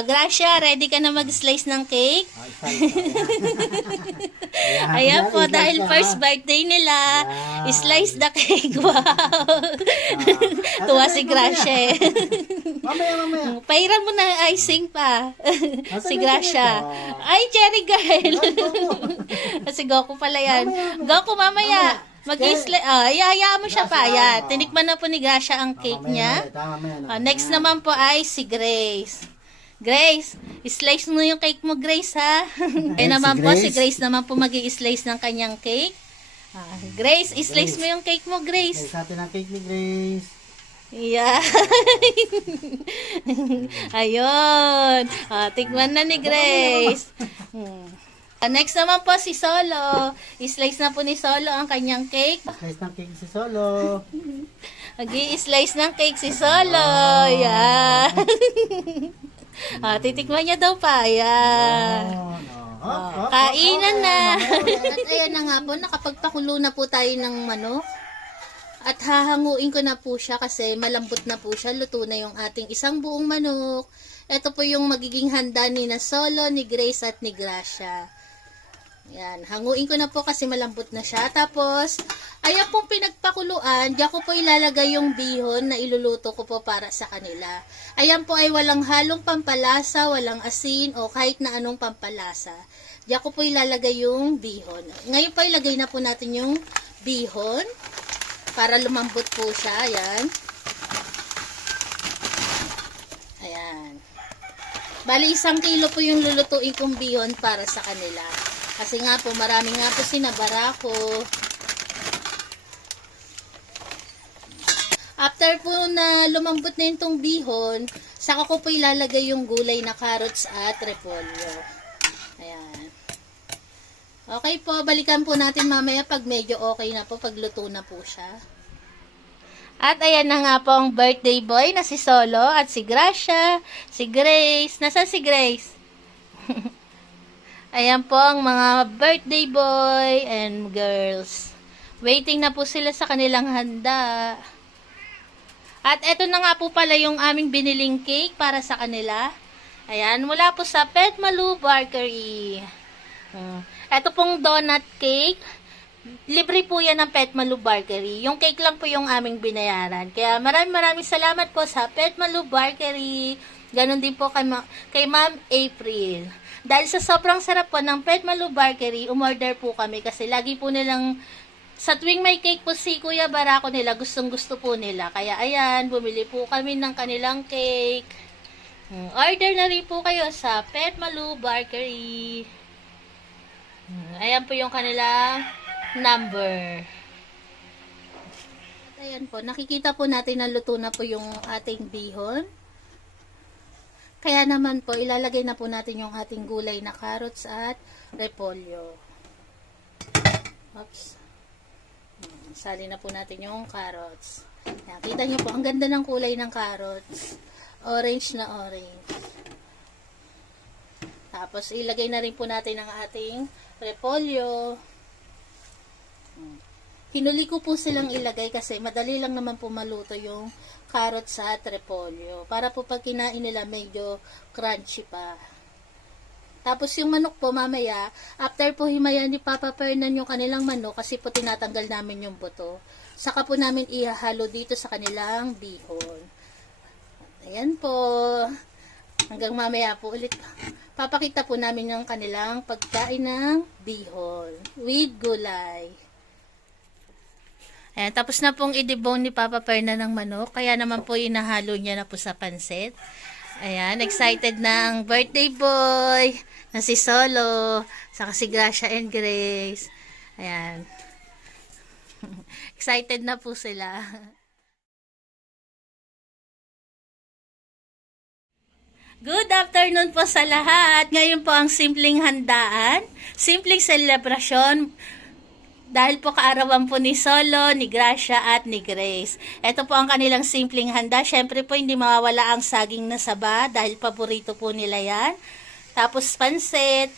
Gracia, ready ka na mag-slice ng cake? Ay, Ayan po, slice dahil na. first birthday nila, Yan. slice the cake. Wow! Tuwa si Gracia eh. Mamaya. Pairan mo na icing pa. Si na Gracia. ito? Ay, cherry girl. Goku. Si Goku pala yan. Mamaya. Goku, mamaya. Mag-slice. Ihayaan mo siya pa. Gracia, Yan. oh. Tinikman na po ni Gracia ang cake niya. Next naman po ay si Grace. Grace, slice mo yung cake mo, Grace, ha? Eh naman po, si Grace naman po mag-i-slice ng kanyang cake. Grace, slice mo yung cake mo, Grace. Slice natin ang cake ni Grace. Yeah. Ayun. Tikman na ni Grace. Next naman po si Solo. Slice na po ni Solo ang kanyang cake. Slice ng cake si Solo. Mag-i-slice ng cake si Solo. Yeah. Titikman niya daw pa. Ayan. Kainan na. At ayan na nga po, nakapagpakulo na po tayo ng manok. At hahanguin ko na po siya kasi malambot na po siya. Luto na yung ating isang buong manok. Ito po yung magiging handa ni na Solo, ni Grace at ni Gracia. Yan, hanguin ko na po kasi malambot na siya. Tapos, ayan pong pinagpakuluan, diyan ko po ilalagay yung bihon na iluluto ko po para sa kanila. Ayan po ay walang halong pampalasa, walang asin o kahit na anong pampalasa. Diyan ko po ilalagay yung bihon. Ngayon po ilagay na po natin yung bihon para lumambot po siya. Ayan. Ayan. Bali, 1 kilo po yung lulutuin kong bihon para sa kanila. Kasi nga po, marami nga po sinabara ko. After po na lumambot na yung bihon, saka ko po ilalagay yung gulay na carrots at repolyo. Ayan. Okay po, balikan po natin mamaya pag medyo okay na po, pag luto na po siya. At ayan na nga po ang birthday boy na si Solo at si Gracia, si Grace. Nasaan si Grace? Ayan po ang mga birthday boy and girls. Waiting na po sila sa kanilang handa. At eto na nga po pala yung aming biniling cake para sa kanila. Ayan, mula po sa Petmalu Bakery. Eto pong donut cake. Libre po yan ng Petmalu Bakery. Yung cake lang po yung aming binayaran. Kaya maraming salamat po sa Petmalu Bakery. Ganon din po kay Ma'am April. Dahil sa sobrang sarap po ng Petmalu Bakery, umorder po kami kasi lagi po nilang, sa tuwing may cake po si Kuya Barako nila, gustong gusto po nila. Kaya ayan, bumili po kami ng kanilang cake. Order na rin po kayo sa Petmalu Bakery. Ayan po yung kanilang number. At ayan po, nakikita po natin na luto na po yung ating bihon. Kaya naman po, ilalagay na po natin yung ating gulay na carrots at repolyo. Oops. Sali na po natin yung carrots. Yan, kita nyo po, ang ganda ng kulay ng carrots. Orange na orange. Tapos, ilagay na rin po natin ang ating repolyo. Hinuli ko po silang ilagay kasi madali lang naman po maluto yung carrots at repolyo. Para po pag kinain nila medyo crunchy pa. Tapos yung manok po mamaya, after po himayan ni Papa Fernan yung kanilang manok kasi po tinatanggal namin yung buto. Saka po namin ihahalo dito sa kanilang bihon. Ayan po. Hanggang mamaya po ulit. Papakita po namin yung kanilang pagkain ng bihon with gulay. Ayan, tapos na pong i-debone ni Papa Fernan ng manok. Kaya naman po inahalo niya na po sa pansit. Ayan, excited na ang birthday boy na si Solo. Saka si Gracia and Grace. Ayan. Excited na po sila. Good afternoon po sa lahat. Ngayon po ang simpleng handaan, simpleng selebrasyon. Dahil po kaarawan po ni Solo, ni Gracia at ni Grace. Ito po ang kanilang simpleng handa. Syempre po hindi mawawala ang saging na saba dahil paborito po nila yan. Tapos pansit,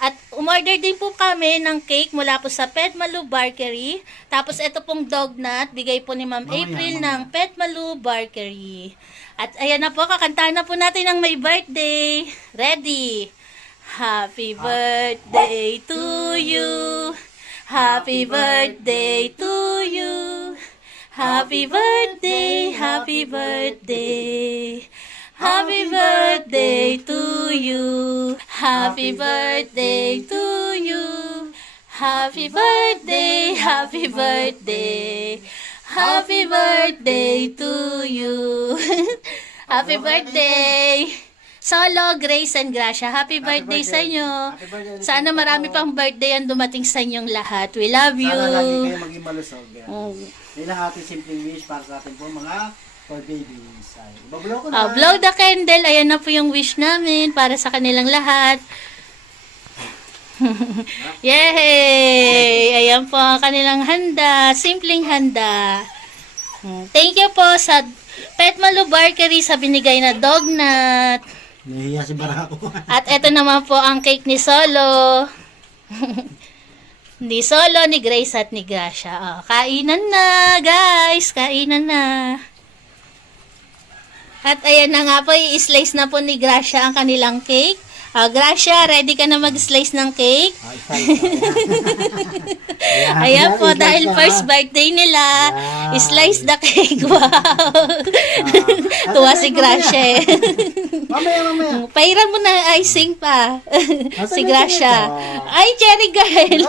At umorder din po kami ng cake mula po sa Pet Malu Bakery. Tapos ito pong dog nut, bigay po ni Ma'am April ng Pet Malu Bakery. At ayan na po, kakantahan na po natin ang may birthday. Ready? Happy birthday to you. Happy birthday to you. Happy birthday, happy birthday. Happy birthday to you. Happy birthday to you. Happy birthday, happy birthday. Happy birthday to you. Happy birthday. Solo, Grace and Gracia. Happy birthday sa inyo. Happy birthday. Sana marami pang birthday ang dumating sa inyong lahat. We love you. Sana lagi kayo maging malusog. Yan. Oh. Yan ang ating simpleng wish para sa ating po mga for babies. Ay, ibablow ko na. Blow the candle. Ayan na po yung wish namin para sa kanilang lahat. Yay! Ayan po ang kanilang handa. Simpleng handa. Thank you po sa Pet Malu Bakery sa binigay na dog nut. Nahihiya si Barako. At eto naman po ang cake ni Solo. Ni Solo, ni Grace at ni Gracia. Oh, kainan na, guys. Kainan na. At ayan na nga po, i-slice na po ni Gracia ang kanilang cake. Gracia, ready ka na mag-slice ng cake? Ayan po, dahil first birthday nila, slice the cake. Wow! Tuwa si Gracia eh. Mamaya. Pairan mo na icing pa. Si Gracia. Ay, cherry girl.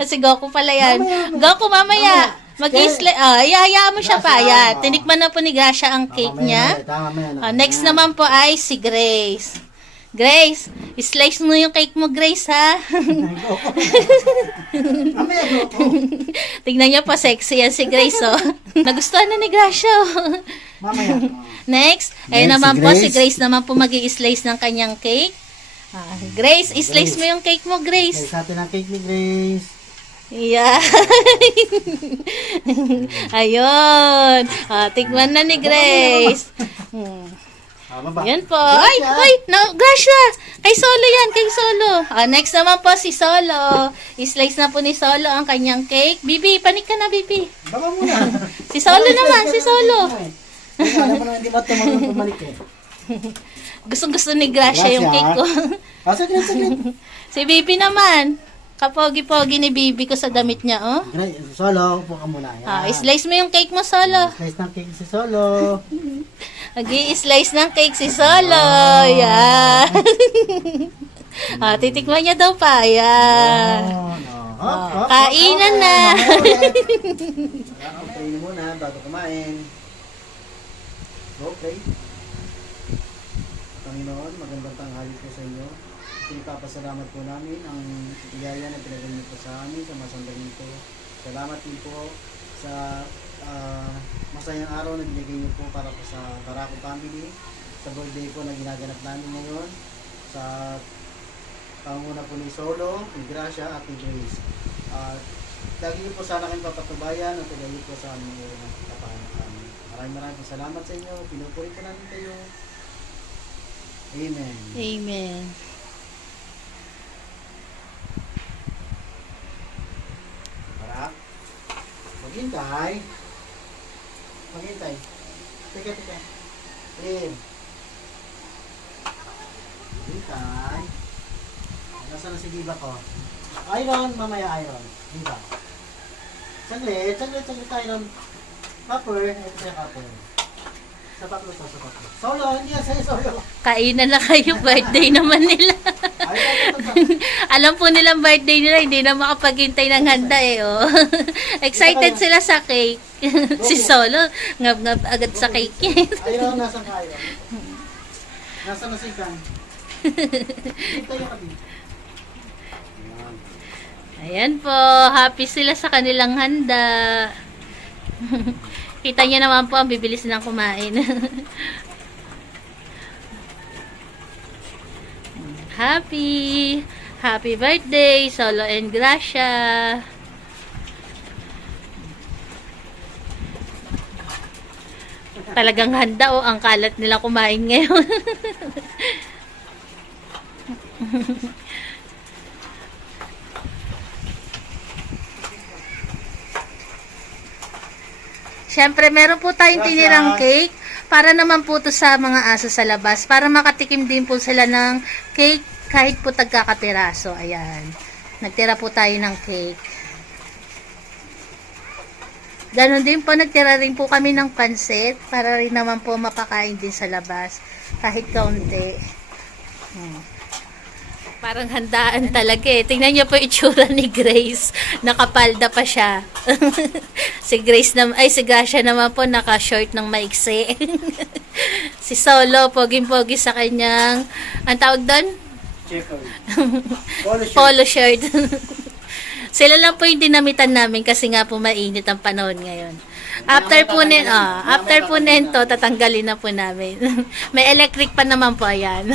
Si Goku pala yan. Goku, mamaya. Ihayaan mo siya pa. Yan. Tinikman na po ni Gracia ang cake niya. Next naman po ay si Grace. Grace, slice mo yung cake mo, Grace, ha? Tingnan niyo po, sexy yan si Grace, oh. Nagustuhan na ni Gracia, oh. Mamaya. Next, ayun naman po, si Grace naman po mag-i-slice ng kanyang cake. Grace, slice mo yung cake mo, Grace. Slice natin ang cake ni Grace. Yeah. Ayun. Tignan na ni Grace. Yan po. Ay, Gracia. Kay Solo yan, kay Solo. Next naman po si Solo. I-slice na po ni Solo ang kanyang cake. Bibi, panik ka na, Bibi. Baka muna. Si Solo naman, si Solo. Alam mo na, hindi ba tumulong pumalik eh. Gustong-gusto ni Gracia yung cake ko. Saglit. Si Bibi naman. Kapogi-pogi ni Bibi ko sa damit niya, oh. Solo, upo ka muna. I-slice mo yung cake mo, Solo. Slice ng cake si Solo. Nag-i-slice ng cake si Solo. Yan. Titikman niya daw pa. Yan. Kainan na. Kainin muna bago kumain. Okay. Panginoon, magandang tanghali po sa inyo. Pinagpapasalamat po namin ang biyaya na pinagaling po sa amin sa masandali po. Salamat din po sa masayang araw na binigay niyo po para po sa Barako family, sa birthday po na ginaganap namin ngayon, sa panguna po ni Solo, ni Gracia at ni Grace. Lagi niyo po sana kayong papatubayan at lagi po sa amin ng kapahanan kami. Maraming salamat sa inyo. Pinupuri po namin kayo. Amen. Amen. Para maghintay. Teka. Maghintay. Nasaan na si Diva ko? Iron, mamaya Iron. Diva. Saglit, Iron. Copper, ito siya Copper. Sapat mo. Solo, hindi yan sa'yo, Solo. Kainan na kayo. Birthday naman nila. Alam po nilang birthday nila, hindi na makapaghintay ng handa eh. Oh. Excited sila sa cake. Si Solo, ngab-ngab agad sa cake. Iron, nasan ka Iron? Nasaan na si Kang? Hintay ka din. Ayan po, happy sila sa kanilang handa. Kita niyo naman po, ang bibilis nilang kumain. Happy birthday, Solo and Gracia. Talagang handa oh, ang kalat nila kumain ngayon. Siyempre, meron po tayong Gracias. tinirang cake para naman po to sa mga aso sa labas. Para makatikim din po sila ng cake kahit po tagkakapiraso. Ayan. Nagtira po tayo ng cake. Ganon din po, nagtira rin po kami ng pansit para rin naman po mapakain din sa labas kahit kaunti. Parang handaan talaga eh. Tingnan niyo po itsura ni Grace. Nakapalda pa siya. Si Grace si Gracia naman po naka-short ng maiksi. Si Solo, poging-pogi sa kanyang, ang tawag doon? Checker. Polo shirt. Sila lang po yung dinamitan namin kasi nga po mainit ang panahon ngayon. After po nito, tatanggalin na po namin. May electric pa naman po, ayan.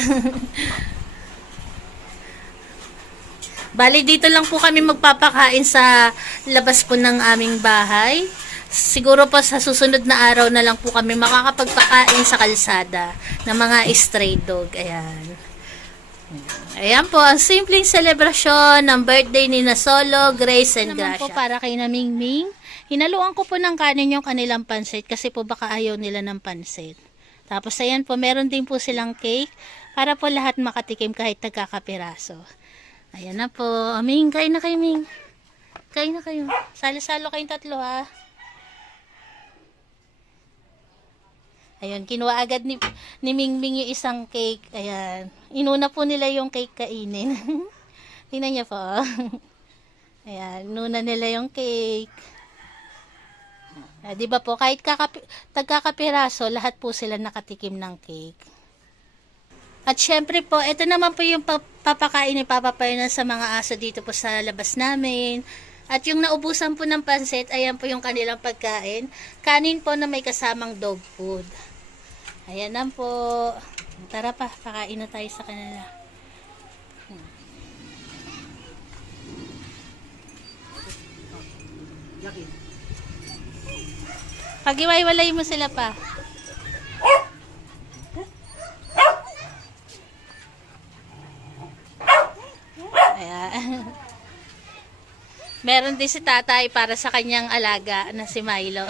Bali, dito lang po kami magpapakain sa labas po ng aming bahay. Siguro po sa susunod na araw na lang po kami makakapagpakain sa kalsada ng mga stray dog. Ayan. Ayan po, ang simpleng selebrasyon ng birthday ni na Solo, Grace, and Gracia. Po para kay na Mingming, hinaluan ko po ng kanin yung kanilang pansit kasi po baka ayaw nila ng pansit. Tapos ayan po, meron din po silang cake para po lahat makatikim kahit nagkakapiraso. Ayan na po. Ming, kain na kayo, Ming. Kain na kayo. Salo-salo kayong tatlo, ha. Ayun, kinuha agad ni Mingming yung isang cake. Ayan. Inuna po nila yung cake kainin. Tingnan niya po. Ayan, inuna nila yung cake. Di ba po, kahit tagkakapiraso, lahat po sila nakatikim ng cake. At syempre po, ito naman po yung papakain ni Papa Fernan sa mga aso dito po sa labas namin. At yung naubusan po ng pansit, ayan po yung kanilang pagkain. Kanin po na may kasamang dog food. Ayan na po. Tara pa, pakain na tayo sa kanila. Pag-iwalay mo sila pa. Ayan. Meron din si tatay para sa kanyang alaga na si Milo.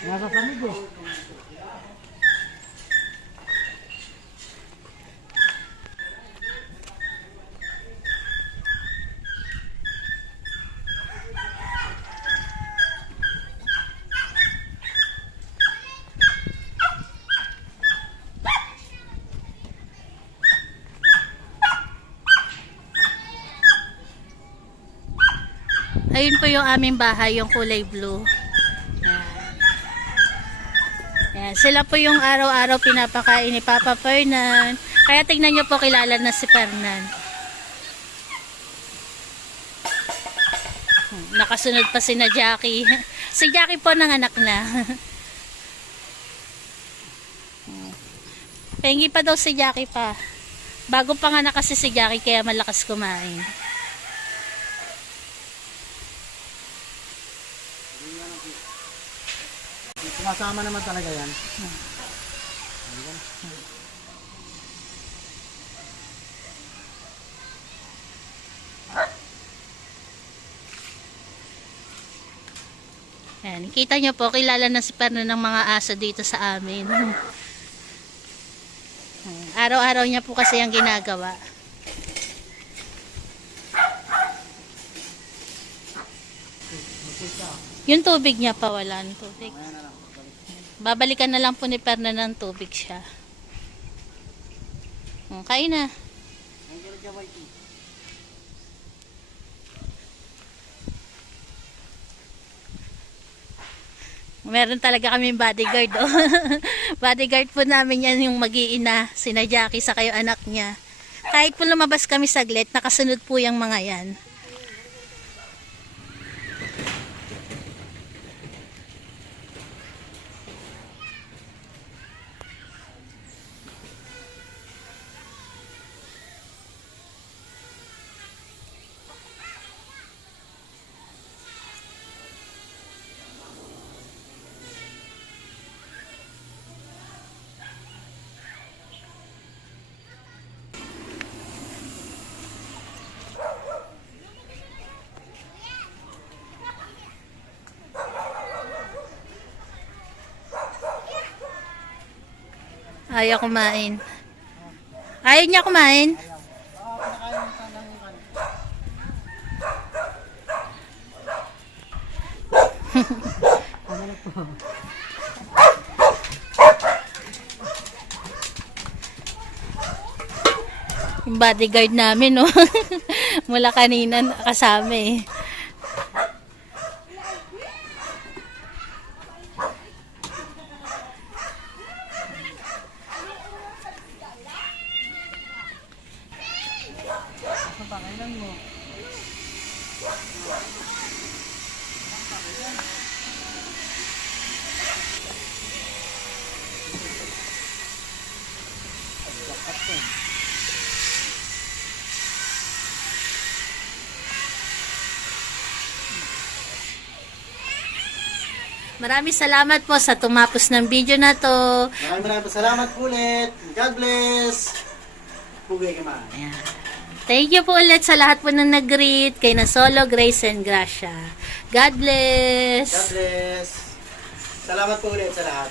Nasa samig eh. Ayun po yung aming bahay, yung kulay blue. Ayan, sila po yung araw-araw pinapakain ni Papa Fernan. Kaya tingnan nyo po, kilala na si Fernan. Nakasunod pa si na Jackie. Si Jackie po nanganak na. Pengi pa daw si Jackie pa. Bago pa nga na kasi si Jackie kaya malakas kumain. Sumasama naman talaga yan. Ayan, kita nyo po, kilala na si Fernan ng mga aso dito sa amin. Araw-araw niya po kasi ang ginagawa. Yung tubig niya pa, wala ng tubig. Babalikan na lang po ni Fernan ng tubig siya. Kain na. Ang gano'n dyan, Mikey. Meron talaga kaming bodyguard, oh. Bodyguard po namin yan yung mag-iina, sina Jackie sa kayo anak niya. Kahit po lumabas kami saglit, nakasunod po yung mga yan. Ayaw kumain. Ayaw niya kumain. Yung bodyguard namin, no? Mula kanina kasama eh. Sa pangalan mo. Maraming salamat po sa tumapos ng video na to. Maraming salamat po ulit. God bless. Pugay ka man. Ayan. Thank you po ulit sa lahat po na nag-greet kay Nasolo, Grace, and Gracia. God bless! God bless. Salamat po ulit sa lahat.